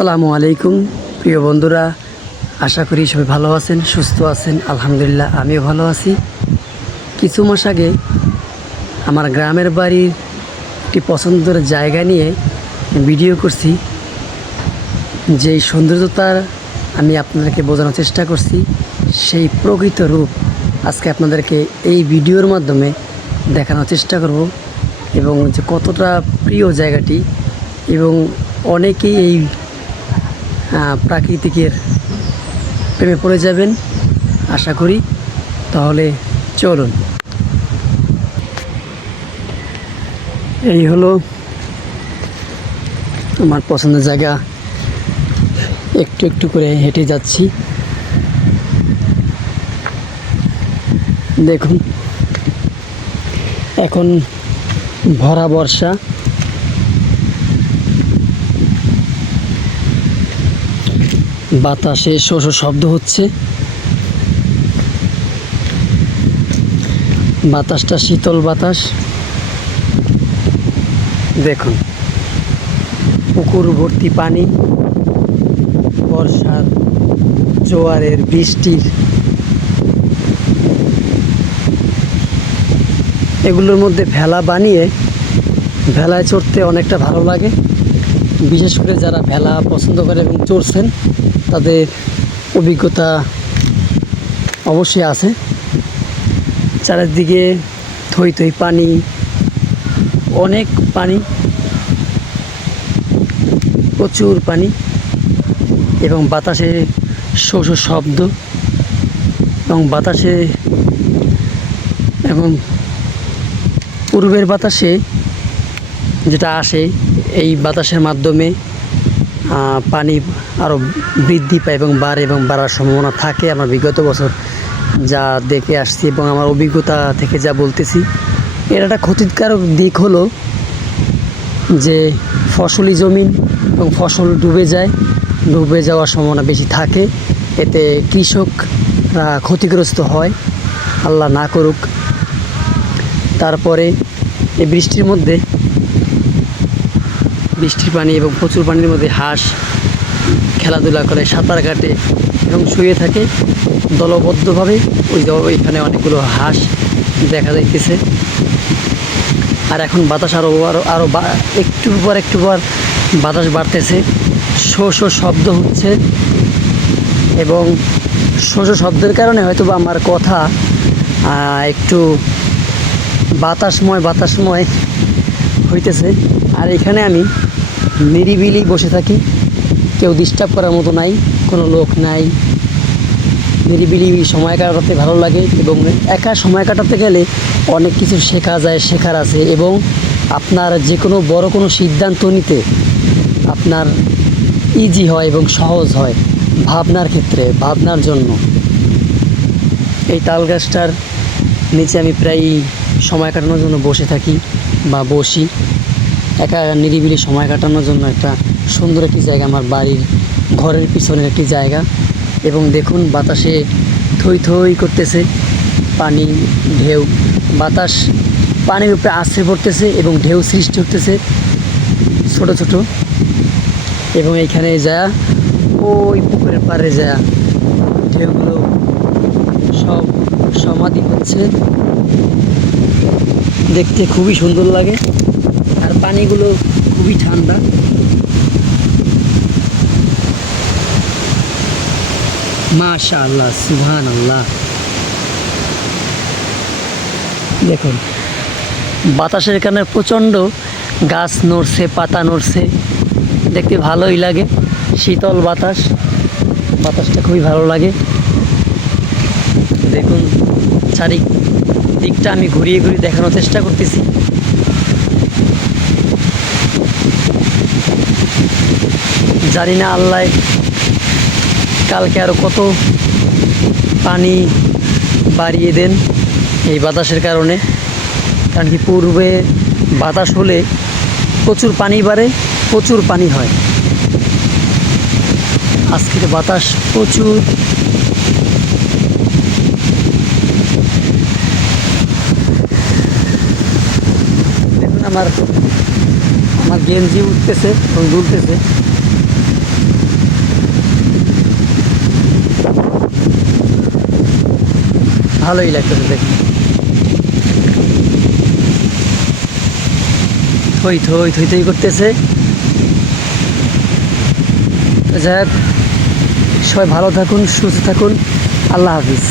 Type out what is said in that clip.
আসসালামু আলাইকুম প্রিয় বন্ধুরা, আশা করি সবাই ভালো আছেন, সুস্থ আছেন। আলহামদুলিল্লাহ আমিও ভালো আছি। কিছু মাস আগে আমার গ্রামের বাড়ির একটি পছন্দের জায়গা নিয়ে ভিডিও করছি। যেই সৌন্দর্যতার আমি আপনাদেরকে বোঝানোর চেষ্টা করছি, সেই প্রকৃত রূপ আজকে আপনাদেরকে এই ভিডিওর মাধ্যমে দেখানোর চেষ্টা করব, এবং যে কতটা প্রিয় জায়গাটি, এবং অনেকেই এই প্রাকৃতিকের প্রেমে পড়ে যাবেন আশা করি। তাহলে চলুন। এই হলো আমার পছন্দের জায়গা। একটু একটু করে হেঁটে যাচ্ছি। দেখুন, এখন ভরা বর্ষা, বাতাসে শো শো শব্দ হচ্ছে। বাতাসটা শীতল বাতাস। দেখুন, পুকুর ভর্তি পানি, বর্ষার জোয়ারের বৃষ্টির, এগুলোর মধ্যে ভেলা বানিয়ে ভেলায় চড়তে অনেকটা ভালো লাগে। বিশেষ করে যারা ভেলা পছন্দ করে এবং চড়ছেন, তাদের অভিজ্ঞতা অবশ্যই আছে। চারিদিকে থই থই পানি, অনেক পানি, প্রচুর পানি, এবং বাতাসে শো শো শব্দ, এবং বাতাসে এবং পূর্বের বাতাসে যেটা আসে, এই বাতাসের মাধ্যমে পানি আরও বৃদ্ধি পায় এবং বাড়ার সম্ভাবনা থাকে। আমার বিগত বছর যা দেখে আসছি এবং আমার অভিজ্ঞতা থেকে যা বলতেছি, এর একটা ক্ষতিকারক দিক হলো যে ফসলি জমিন এবং ফসল ডুবে যাওয়ার সম্ভাবনা বেশি থাকে। এতে কৃষকরা ক্ষতিগ্রস্ত হয়, আল্লাহ না করুক। তারপরে এই বৃষ্টির পানি এবং প্রচুর পানির মধ্যে হাঁস খেলাধুলা করে, সাঁতার কাটে এবং শুয়ে থাকে দলবদ্ধভাবে। ওইখানে অনেকগুলো হাঁস দেখা যাইতেছে। আর এখন বাতাস আরও একটু পর বাতাস বাড়তেছে, শো শো শব্দ হচ্ছে, এবং শো শো শব্দের কারণে হয়তো বা আমার কথা একটু বাতাসময় হইতেছে। আর এখানে আমি নিরিবিলি বসে থাকি, কেউ ডিস্টার্ব করার মতো নাই, কোনো লোক নাই। নিরিবিলি সময় কাটাতে ভালো লাগে, এবং একা সময় কাটাতে গেলে অনেক কিছু শেখার আছে, এবং আপনার যে কোনো বড় কোনো সিদ্ধান্ত নিতে আপনার ইজি হয় এবং সহজ হয় ভাবনার জন্য। এই তাল গাছটার নিচে আমি প্রায় সময় কাটানোর জন্য বসে থাকি বা বসি। একা নিরিবিলি সময় কাটানোর জন্য একটা সুন্দর একটি জায়গা, আমার বাড়ির ঘরের পিছনের একটি জায়গা। এবং দেখুন, বাতাসে থই থই করতেছে পানি, ঢেউ, বাতাস পানির উপরে আছড়ে পড়তেছে এবং ঢেউ সৃষ্টি করতেছে ছোট ছোট। এবং এইখানে ওই পুকুরের পাড়ে ঢেউগুলো সব সমাধি হচ্ছে, দেখতে খুবই সুন্দর লাগে। আর পানিগুলো খুবই ঠান্ডা। মাশাআল্লাহ, সুবহানাল্লাহ। দেখুন, বাতাসের কারণে প্রচণ্ড গাছ নড়ছে, পাতা নড়ছে, দেখতে ভালোই লাগে। শীতল বাতাসটা খুবই ভালো লাগে। দেখুন, চারিদিকটা আমি ঘুরিয়ে দেখানোর চেষ্টা করতেছি। জানি না আল্লাহ কালকে আরও কত পানি বাড়িয়ে দেন এই বাতাসের কারণে। কারণ কি, পূর্বে বাতাস হলে প্রচুর পানি বাড়ে, প্রচুর পানি হয়। আজকের বাতাস প্রচুর। দেখুন, আমার গেঞ্জি উঠতেছে এবং দুলতেছে। ভালোই লাগতেছে দেখুন। থই থই থই থই করতেছে। তো যাই হোক, সবাই ভালো থাকুন, সুস্থ থাকুন। আল্লাহ হাফিজ।